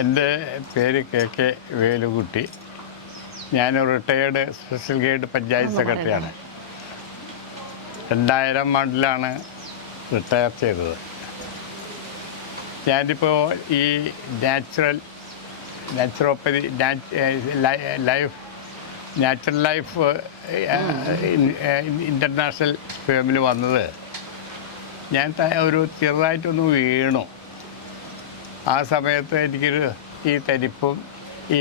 എൻ്റെ പേര് കെ വേലുകുട്ടി. ഞാൻ റിട്ടയേർഡ് സ്പെഷ്യൽ ഗൈഡ് പഞ്ചായത്ത് സെക്രട്ടറിയാണ്. 2000 ആണ്ടിലാണ് റിട്ടയർ ചെയ്തത്. ഞാനിപ്പോൾ ഈ നാച്ചുറോപ്പതി നാച്ചുറൽ ലൈഫ് ഇൻ്റർനാഷണൽ ഫേമിൽ വന്നത് ഞാൻ ഒരു ചെറുതായിട്ടൊന്ന് വീണു. ആ സമയത്ത് എനിക്കൊരു ഈ തരിപ്പും ഈ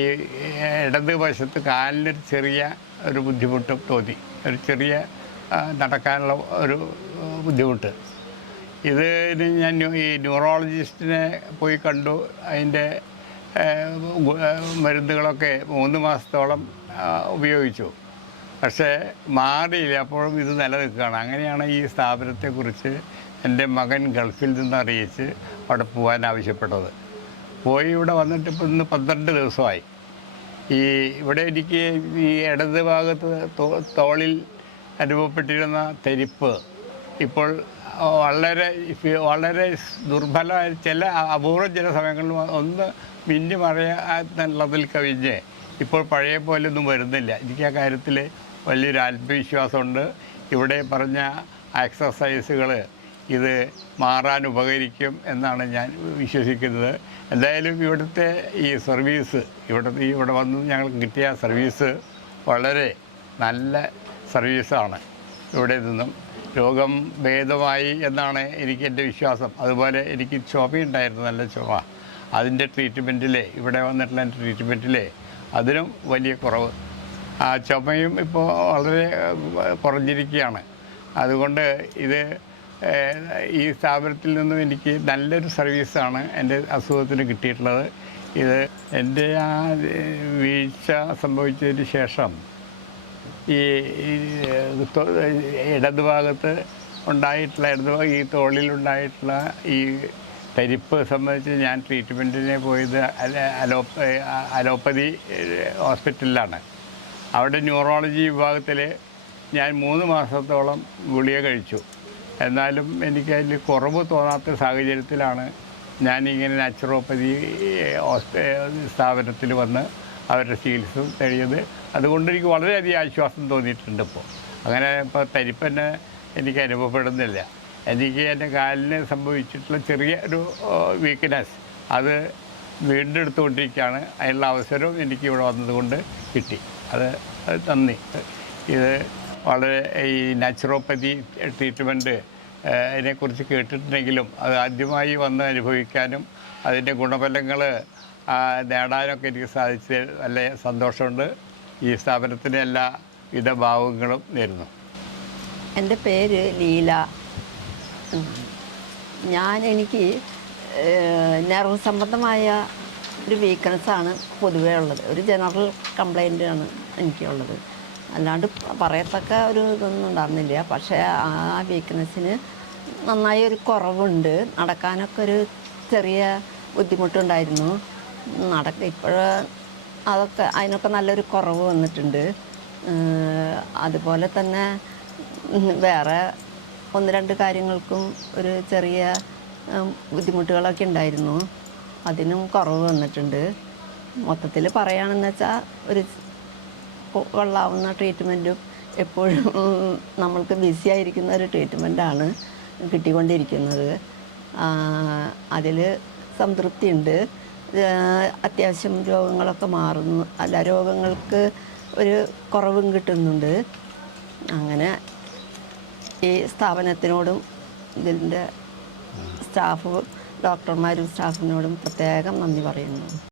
ഇടത് വശത്ത് കാലിനൊരു ചെറിയ ഒരു ബുദ്ധിമുട്ടും തോന്നി. ഒരു ചെറിയ നടക്കാനുള്ള ഒരു ബുദ്ധിമുട്ട്. ഇതിന് ഞാൻ ഈ ന്യൂറോളജിസ്റ്റിനെ പോയി കണ്ടു. അതിൻ്റെ മരുന്നുകളൊക്കെ 3 മാസത്തോളം ഉപയോഗിച്ചു. പക്ഷേ മാറിയില്ല. അപ്പോഴും ഇത് നിലനിൽക്കുകയാണ്. അങ്ങനെയാണ് ഈ സ്ഥാപനത്തെക്കുറിച്ച് എൻ്റെ മകൻ ഗൾഫിൽ നിന്ന് അറിയിച്ച് അവിടെ പോകാൻ ആവശ്യപ്പെട്ടത്. പോയി ഇവിടെ വന്നിട്ട് ഇപ്പോൾ ഇന്ന് 12 ദിവസമായി. ഇവിടെ എനിക്ക് ഈ ഇടത് ഭാഗത്ത് തോളിൽ അനുഭവപ്പെട്ടിരുന്ന തരിപ്പ് ഇപ്പോൾ വളരെ ദുർബലമായ അപൂർവം ചില സമയങ്ങളിൽ ഒന്ന് മിന്നി മറയാന്നുള്ളതിൽ കവിഞ്ഞ് ഇപ്പോൾ പഴയ പോലെയൊന്നും വരുന്നില്ല. എനിക്ക് ആ കാര്യത്തിൽ വലിയൊരു ആത്മവിശ്വാസമുണ്ട്. ഇവിടെ പറഞ്ഞ എക്സസൈസുകൾ ഇത് മാറാൻ ഉപകരിക്കും എന്നാണ് ഞാൻ വിശ്വസിക്കുന്നത്. എന്തായാലും ഇവിടുത്തെ ഈ സർവീസ് ഇവിടെ വന്ന് ഞങ്ങൾക്ക് കിട്ടിയ സർവീസ് വളരെ നല്ല സർവീസാണ്. ഇവിടെ നിന്നും രോഗം ഭേദമായി എന്നാണ് എൻ്റെ വിശ്വാസം. അതുപോലെ എനിക്ക് ചുമയുണ്ടായിരുന്നു, നല്ല ചുമ. അതിൻ്റെ ട്രീറ്റ്മെൻറ്റിൽ ഇവിടെ വന്നിട്ടുള്ള ട്രീറ്റ്മെൻറ്റിൽ അതിനും വലിയ കുറവ്. ആ ചുമയും ഇപ്പോൾ വളരെ കുറഞ്ഞിരിക്കുകയാണ്. അതുകൊണ്ട് ഈ സ്ഥാപനത്തിൽ നിന്നും എനിക്ക് നല്ലൊരു സർവീസാണ് എൻ്റെ അസുഖത്തിന് കിട്ടിയിട്ടുള്ളത്. എൻ്റെ ആ വീഴ്ച സംഭവിച്ചതിന് ശേഷം ഈ ഇടതുഭാഗത്ത് ഈ തോളിലുണ്ടായിട്ടുള്ള ഈ തരിപ്പ് സംബന്ധിച്ച് ഞാൻ ട്രീറ്റ്മെൻറ്റിന് പോയത് അലോപ്പതി ഹോസ്പിറ്റലിലാണ്. അവിടെ ന്യൂറോളജി വിഭാഗത്തിൽ ഞാൻ 3 മാസത്തോളം ഗുളിക കഴിച്ചു. എന്നാലും എനിക്കതിൽ കുറവ് തോന്നാത്ത സാഹചര്യത്തിലാണ് ഞാനിങ്ങനെ നാച്ചുറോപ്പതി സ്ഥാപനത്തിൽ വന്ന് അവരുടെ ചികിത്സ തേടിയത്. അതുകൊണ്ട് എനിക്ക് വളരെയധികം ആശ്വാസം തോന്നിയിട്ടുണ്ട്. അങ്ങനെ ഇപ്പോൾ തരിപ്പന്നെ എനിക്ക് അനുഭവപ്പെടുന്നില്ല. എനിക്ക് എൻ്റെ കാലിന് സംഭവിച്ചിട്ടുള്ള ചെറിയ ഒരു വീക്ക്നെസ് അത് വീണ്ടും എടുത്തുകൊണ്ടിരിക്കുകയാണ്. അതിനുള്ള അവസരവും എനിക്ക് ഇവിടെ വന്നതുകൊണ്ട് കിട്ടി. അത് നന്ദി. ഇത് വളരെ ഈ നാച്ചുറോപ്പതി ട്രീറ്റ്മെൻറ്റ് അതിനെക്കുറിച്ച് കേട്ടിട്ടുണ്ടെങ്കിലും അത് ആദ്യമായി വന്ന് അനുഭവിക്കാനും അതിൻ്റെ ഗുണഫലങ്ങൾ നേടാനൊക്കെ എനിക്ക് സാധിച്ചതിൽ നല്ല സന്തോഷമുണ്ട്. ഈ സ്ഥാപനത്തിന് എല്ലാവിധ ഭാവങ്ങളും നേരുന്നു. എൻ്റെ പേര് ലീല. എനിക്ക് നെർവ് സംബന്ധമായ ഒരു വീക്ക്നെസ്സാണ് പൊതുവേ ഉള്ളത്. ഒരു ജനറൽ കംപ്ലൈൻ്റാണ് എനിക്കുള്ളത്. അല്ലാണ്ട് പറയത്തക്ക ഒരു ഇതൊന്നും ഉണ്ടായിരുന്നില്ല. പക്ഷേ ആ വീക്ക്നെസ്സിന് നന്നായി ഒരു കുറവുണ്ട്. നടക്കാനൊക്കെ ഒരു ചെറിയ ബുദ്ധിമുട്ടുണ്ടായിരുന്നു. അതിനൊക്കെ നല്ലൊരു കുറവ് വന്നിട്ടുണ്ട്. അതുപോലെ തന്നെ വേറെ 1-2 കാര്യങ്ങൾക്കും ഒരു ചെറിയ ബുദ്ധിമുട്ടുകളൊക്കെ ഉണ്ടായിരുന്നു. അതിനും കുറവ് വന്നിട്ടുണ്ട്. മൊത്തത്തിൽ പറയുകയാണെന്ന് വെച്ചാൽ ഒരു കൊള്ളാവുന്ന ട്രീറ്റ്മെൻറ്റും എപ്പോഴും നമ്മൾക്ക് ബിസി ആയിരിക്കുന്ന ഒരു ട്രീറ്റ്മെൻറ്റാണ് കിട്ടിക്കൊണ്ടിരിക്കുന്നത്. അതിൽ സംതൃപ്തിയുണ്ട്. അത്യാവശ്യം രോഗങ്ങളൊക്കെ മാറുന്നു. രോഗങ്ങൾക്ക് ഒരു കുറവും കിട്ടുന്നുണ്ട്. അങ്ങനെ ഈ സ്ഥാപനത്തിനോടും ഇതിൻ്റെ ഡോക്ടർമാരും സ്റ്റാഫിനോടും പ്രത്യേകം നന്ദി പറയുന്നു.